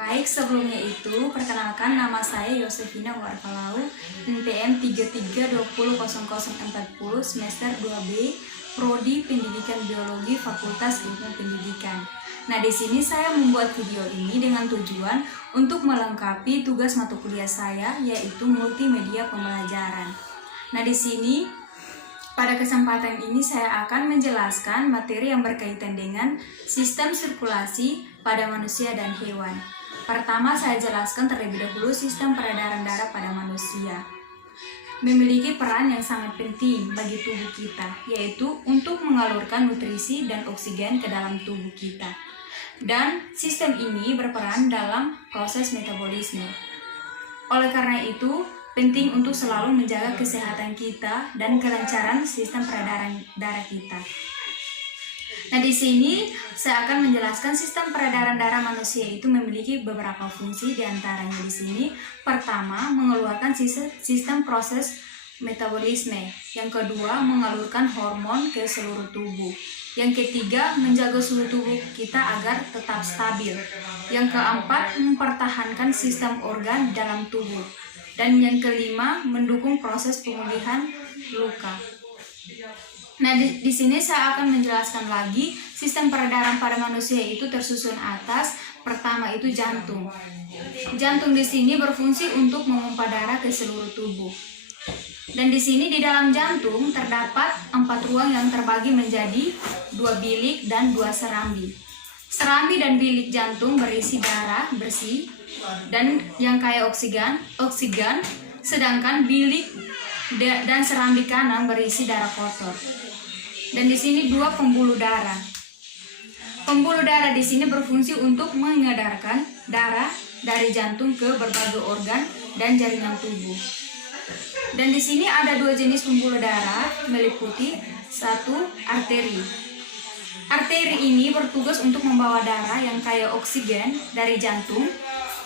Baik, sebelumnya itu, perkenalkan nama saya Yosefina Warfalau, NPM 33200040 semester 2B, Prodi Pendidikan Biologi Fakultas Ilmu Pendidikan. Nah, di sini saya membuat video ini dengan tujuan untuk melengkapi tugas mata kuliah saya, yaitu multimedia pembelajaran. Nah, di sini pada kesempatan ini saya akan menjelaskan materi yang berkaitan dengan sistem sirkulasi pada manusia dan hewan. Pertama, saya jelaskan terlebih dahulu sistem peredaran darah pada manusia. Memiliki peran yang sangat penting bagi tubuh kita, yaitu untuk mengalurkan nutrisi dan oksigen ke dalam tubuh kita. Dan sistem ini berperan dalam proses metabolisme. Oleh karena itu, penting untuk selalu menjaga kesehatan kita dan kelancaran sistem peredaran darah kita. Nah, di sini saya akan menjelaskan sistem peredaran darah manusia itu memiliki beberapa fungsi, diantaranya di sini. Pertama, mengeluarkan sistem proses metabolisme. Yang kedua, mengalurkan hormon ke seluruh tubuh. Yang ketiga, menjaga suhu tubuh kita agar tetap stabil. Yang keempat, mempertahankan sistem organ dalam tubuh. Dan yang kelima, mendukung proses pemulihan luka. Nah, di sini saya akan menjelaskan lagi sistem peredaran pada manusia itu tersusun atas. Pertama itu jantung. Jantung di sini berfungsi untuk memompa darah ke seluruh tubuh. Dan di sini di dalam jantung terdapat 4 ruang yang terbagi menjadi 2 bilik dan 2 serambi. Serambi dan bilik jantung berisi darah bersih dan yang kaya oksigen, sedangkan bilik dan serambi kanan berisi darah kotor. Dan di sini 2 pembuluh darah. Pembuluh darah di sini berfungsi untuk mengedarkan darah dari jantung ke berbagai organ dan jaringan tubuh. Dan di sini ada 2 jenis pembuluh darah, meliputi 1 arteri. Arteri ini bertugas untuk membawa darah yang kaya oksigen dari jantung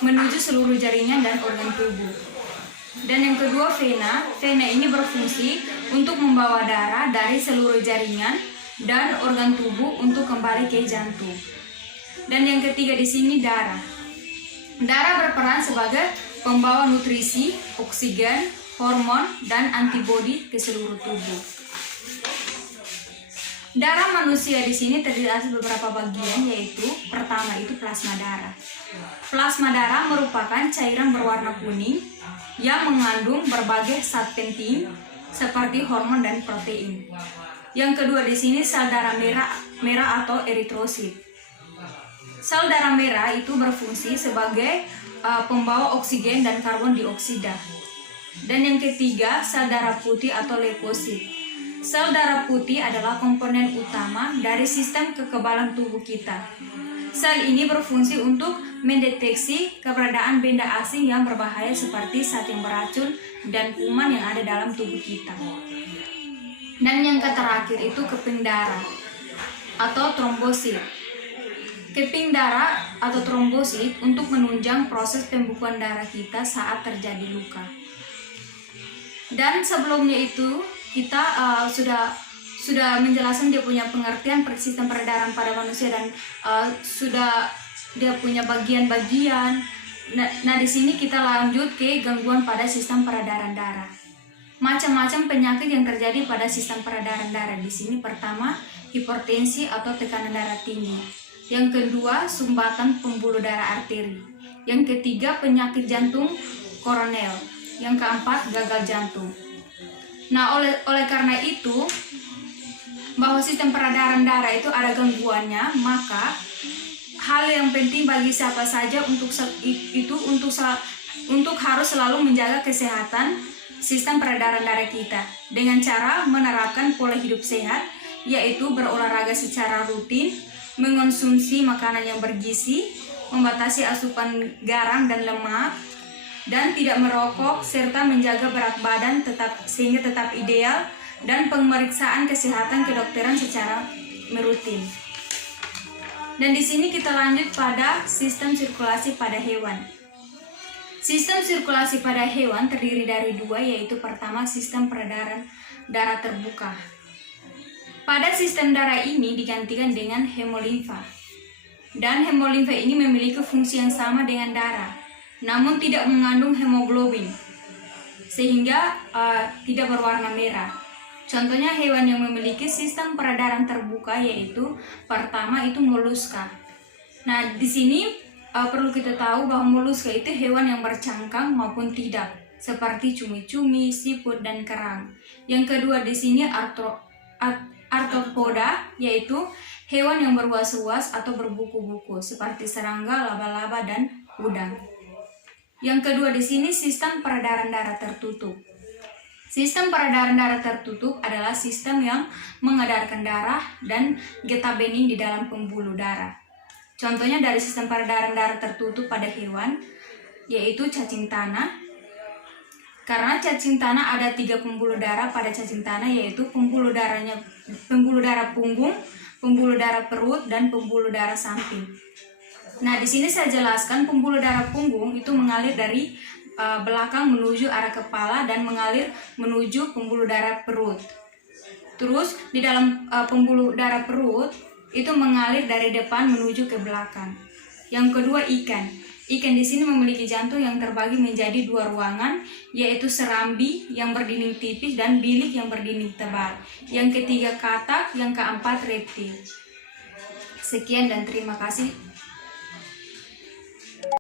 menuju seluruh jaringan dan organ tubuh. Dan yang kedua vena. Vena ini berfungsi untuk membawa darah dari seluruh jaringan dan organ tubuh untuk kembali ke jantung. Dan yang ketiga di sini darah. Darah berperan sebagai pembawa nutrisi, oksigen, hormon, dan antibodi ke seluruh tubuh. Darah manusia di sini terdiri atas beberapa bagian, yaitu pertama itu plasma darah. Plasma darah merupakan cairan berwarna kuning yang mengandung berbagai zat penting seperti hormon dan protein. Yang kedua di sini sel darah merah atau eritrosit. Sel darah merah itu berfungsi sebagai pembawa oksigen dan karbon dioksida. Dan yang ketiga sel darah putih atau leukosit. Sel darah putih adalah komponen utama dari sistem kekebalan tubuh kita. Sel ini berfungsi untuk mendeteksi keberadaan benda asing yang berbahaya seperti zat yang beracun dan kuman yang ada dalam tubuh kita. Dan yang terakhir itu keping darah atau trombosit. Keping darah atau trombosit untuk menunjang proses pembukuan darah kita saat terjadi luka. Dan sebelumnya itu kita sudah menjelaskan dia punya pengertian sistem peredaran pada manusia dan sudah dia punya bagian-bagian. Nah, di sini kita lanjut ke gangguan pada sistem peredaran darah. Macam-macam penyakit yang terjadi pada sistem peredaran darah di sini. Pertama, hipertensi atau tekanan darah tinggi. Yang kedua, sumbatan pembuluh darah arteri. Yang ketiga, penyakit jantung koroner. Yang keempat, gagal jantung. Nah, oleh karena itu, bahwa sistem peredaran darah itu ada gangguannya, maka hal yang penting bagi siapa saja untuk harus selalu menjaga kesehatan sistem peredaran darah kita dengan cara menerapkan pola hidup sehat, yaitu berolahraga secara rutin, mengonsumsi makanan yang bergizi, membatasi asupan garam dan lemak, dan tidak merokok, serta menjaga berat badan sehingga tetap ideal, dan pemeriksaan kesehatan kedokteran secara rutin. Dan di sini kita lanjut pada sistem sirkulasi pada hewan. Sistem sirkulasi pada hewan terdiri dari 2, yaitu pertama sistem peredaran darah terbuka. Pada sistem darah ini digantikan dengan hemolimfa. Dan hemolimfa ini memiliki fungsi yang sama dengan darah, namun tidak mengandung hemoglobin, sehingga tidak berwarna merah. Contohnya hewan yang memiliki sistem peredaran terbuka yaitu pertama itu moluska. Nah, di sini perlu kita tahu bahwa moluska itu hewan yang bercangkang maupun tidak, seperti cumi-cumi, siput, dan kerang. Yang kedua di sini arthropoda, yaitu hewan yang berwas-was atau berbuku-buku seperti serangga, laba-laba, dan udang. Yang kedua di sini sistem peredaran darah tertutup. Sistem peredaran darah tertutup adalah sistem yang mengedarkan darah dan getah bening di dalam pembuluh darah. Contohnya dari sistem peredaran darah tertutup pada hewan yaitu cacing tanah. Karena cacing tanah ada 3 pembuluh darah pada cacing tanah, yaitu pembuluh darah punggung, pembuluh darah perut, dan pembuluh darah samping. Nah, di sini saya jelaskan pembuluh darah punggung itu mengalir dari belakang menuju arah kepala dan mengalir menuju pembuluh darah perut. Terus di dalam pembuluh darah perut itu mengalir dari depan menuju ke belakang. Yang kedua ikan. Ikan di sini memiliki jantung yang terbagi menjadi 2 ruangan, yaitu serambi yang berdinding tipis dan bilik yang berdinding tebal. Yang ketiga katak, yang keempat reptil. Sekian dan terima kasih.